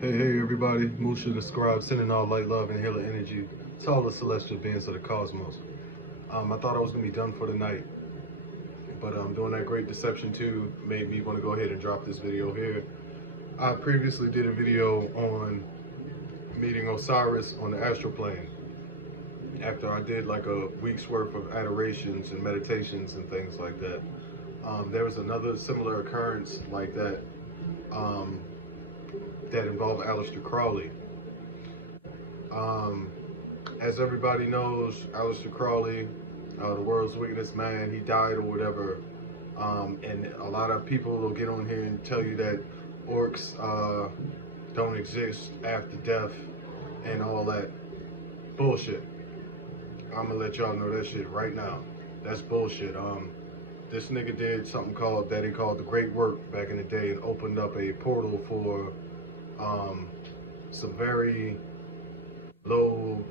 Hey everybody, Musha the Scribe, sending all light, love, and healing energy to all the celestial beings of the cosmos. I thought I was going to be done for the night, but doing that great deception too made me want to go ahead and drop this video here. I previously did a video on meeting Osiris on the astral plane after I did like a week's worth of adorations and meditations and things like that. There was another similar occurrence like that um, that involved Aleister Crowley. Um, as everybody knows, Aleister Crowley, the world's wickedest man, he died or whatever. And a lot of people will get on here and tell you that orcs don't exist after death and all that bullshit. I'm gonna let y'all know that shit right now. That's bullshit. This nigga did something that he called the Great Work back in the day and opened up a portal for some very low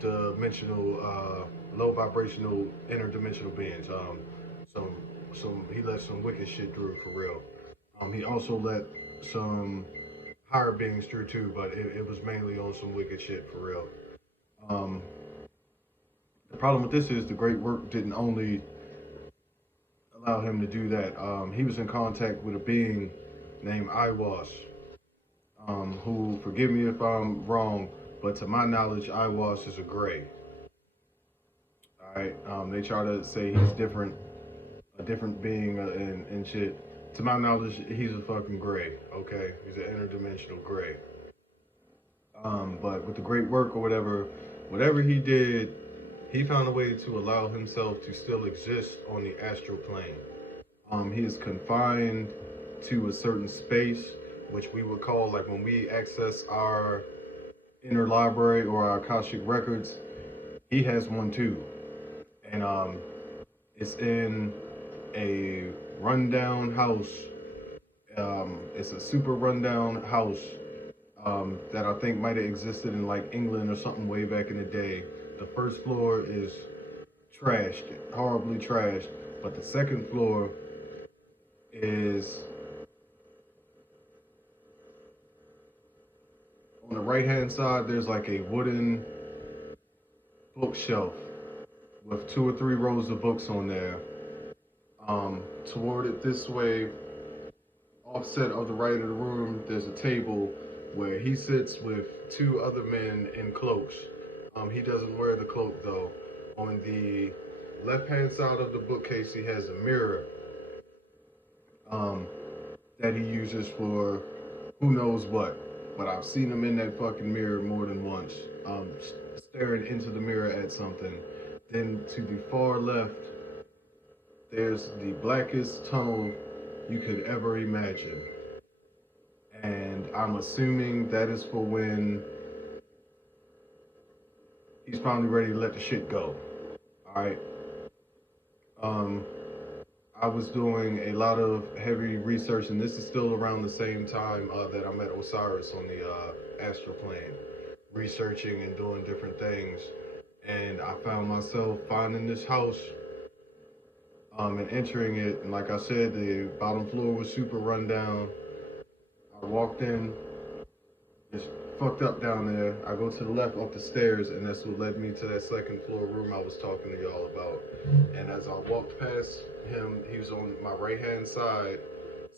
dimensional, low vibrational interdimensional beings. He let some wicked shit through for real. He also let some higher beings through too, but it was mainly on some wicked shit for real. Um, the problem with this is the Great Work didn't only allow him to do that. He was in contact with a being named Iwas, who, forgive me if I'm wrong, but to my knowledge, Iwas is a gray. All right, they try to say he's different, a different being and shit. To my knowledge, he's a fucking gray. Okay, he's an interdimensional gray. But with the Great Work or whatever he did, he found a way to allow himself to still exist on the astral plane. He is confined to a certain space, which we would call, like when we access our inner library or our Akashic records, he has one too. And it's in a rundown house. It's a super rundown house that I think might have existed in like England or something way back in the day. The first floor is trashed, horribly trashed, but the second floor is on the right hand side. There's like a wooden bookshelf with 2 or 3 rows of books on there. Toward it this way, offset of the right of the room, there's a table where he sits with 2 other men in cloaks. He doesn't wear the cloak though. On the left hand side of the bookcase, he has a mirror that he uses for who knows what. But I've seen him in that fucking mirror more than once, staring into the mirror at something. Then to the far left, there's the blackest tunnel you could ever imagine. And I'm assuming that is for when he's finally ready to let the shit go. Alright. I was doing a lot of heavy research, and this is still around the same time that I met Osiris on the astral plane, researching and doing different things. And I found myself finding this house and entering it. And like I said, the bottom floor was super run down. I walked in, it's fucked up down there. I go to the left up the stairs, and that's what led me to that second floor room I was talking to y'all about. And as I walked past him, he was on my right hand side,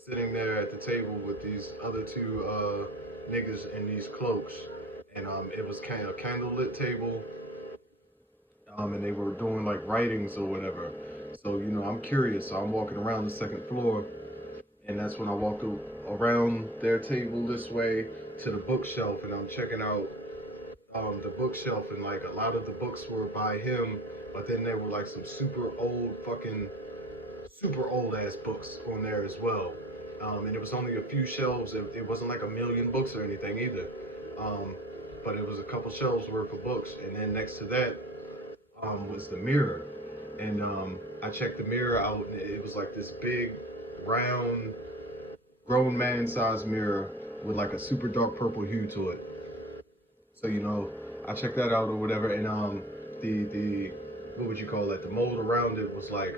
sitting there at the table with these other 2 niggas in these cloaks. And it was kind of a candlelit table, and they were doing like writings or whatever. So, you know, I'm curious. So I'm walking around the second floor, and that's when I walked around their table this way to the bookshelf, and I'm checking out the bookshelf, and like a lot of the books were by him, but then there were like some super old ass books on there as well. And it was only a few shelves. It wasn't like a million books or anything either. But it was a couple shelves worth of books. And then next to that was the mirror. And I checked the mirror out, and it was like this big, round, grown man sized mirror with like a super dark purple hue to it. So, you know, I checked that out or whatever. And the what would you call that? The mold around it was like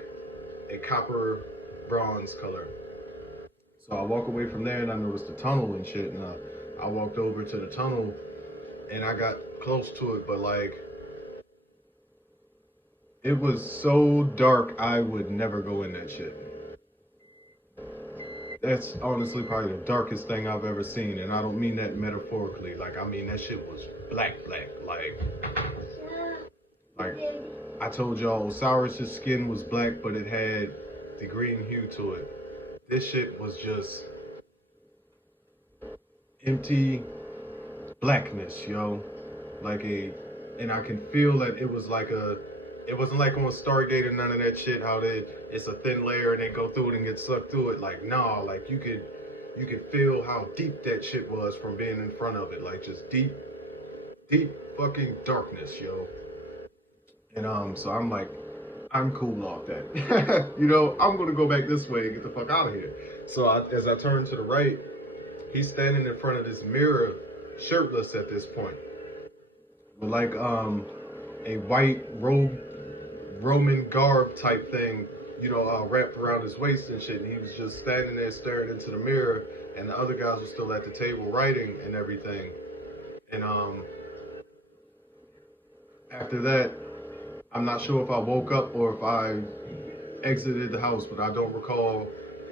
a copper bronze color. So I walk away from there, and I noticed the tunnel and shit. And I walked over to the tunnel and I got close to it, but like it was so dark I would never go in that shit. That's honestly probably the darkest thing I've ever seen, and I don't mean that metaphorically. Like I mean that shit was black, black. Like I told y'all, Osiris's skin was black, but it had the green hue to it. This shit was just empty blackness, yo. Like a, and I can feel that it was like a, it wasn't like on Stargate or none of that shit. How it's a thin layer and they go through it and get sucked through it. Like nah, like you could feel how deep that shit was from being in front of it. Like just deep, deep fucking darkness, yo. And so I'm like, I'm cool off that. You know, I'm gonna go back this way and get the fuck out of here. So as I turn to the right, he's standing in front of this mirror, shirtless at this point, with like a white robe, Roman garb type thing, you know, wrapped around his waist and shit. And he was just standing there staring into the mirror, and the other guys were still at the table writing and everything. And after that, I'm not sure if I woke up or if I exited the house, but I don't recall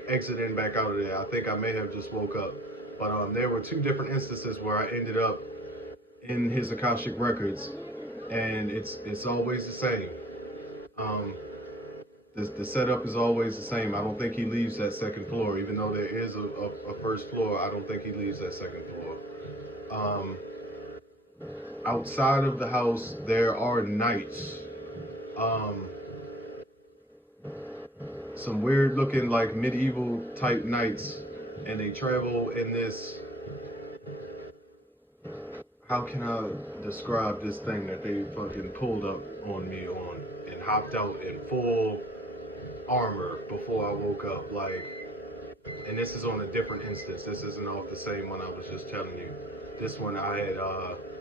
exiting back out of there. I think I may have just woke up. But there were two different instances where I ended up in his Akashic records, and it's always the same. The setup is always the same. I don't think he leaves that second floor, even though there is a first floor. I don't think he leaves that second floor. Outside of the house, there are knights. Some weird looking like medieval type knights, and they travel in this, how can I describe this thing that they fucking pulled up on me on and hopped out in full armor before I woke up, like, and this is on a different instance. This isn't off the same one I was just telling you. This one I had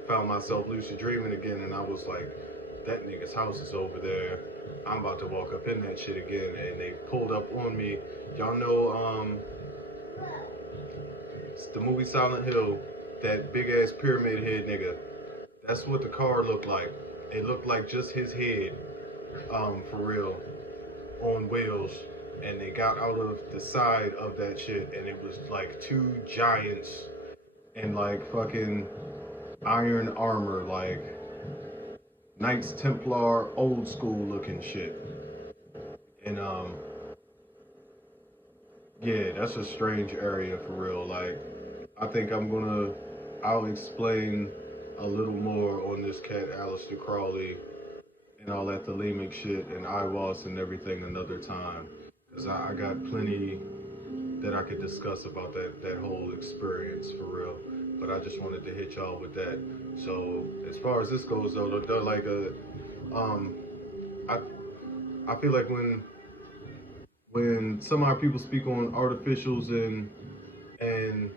found myself lucid dreaming again, and I was like, that nigga's house is over there. I'm about to walk up in that shit again, and they pulled up on me. Y'all know it's the movie Silent Hill, that big ass pyramid head nigga. That's what the car looked like. It looked like just his head, for real, on wheels. And they got out of the side of that shit, and it was like two giants in like fucking iron armor, like Knights Templar old school looking shit. And yeah, that's a strange area for real. Like I think I'll explain a little more on this cat Aleister Crowley and all that Thelemic shit and Iwas and everything another time. Cause I got plenty that I could discuss about that whole experience for real. But I just wanted to hit y'all with that. So as far as this goes though, they're like I feel like when some of our people speak on artificials and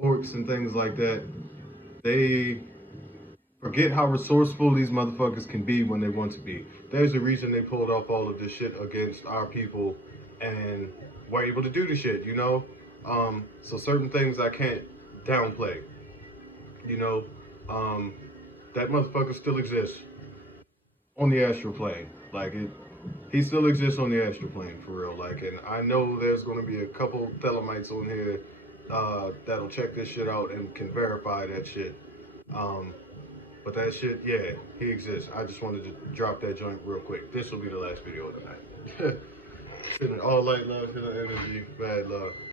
orcs and things like that, they forget how resourceful these motherfuckers can be when they want to be. There's a reason they pulled off all of this shit against our people and were able to do the shit, you know? So certain things I can't downplay, you know? That motherfucker still exists on the astral plane. Like he still exists on the astral plane for real. Like, and I know there's gonna be a couple Thelemites on here that'll check this shit out and can verify that shit. But that shit, yeah, he exists. I just wanted to drop that joint real quick. This will be the last video of the night. Feeling all light love, feeling energy, bad love.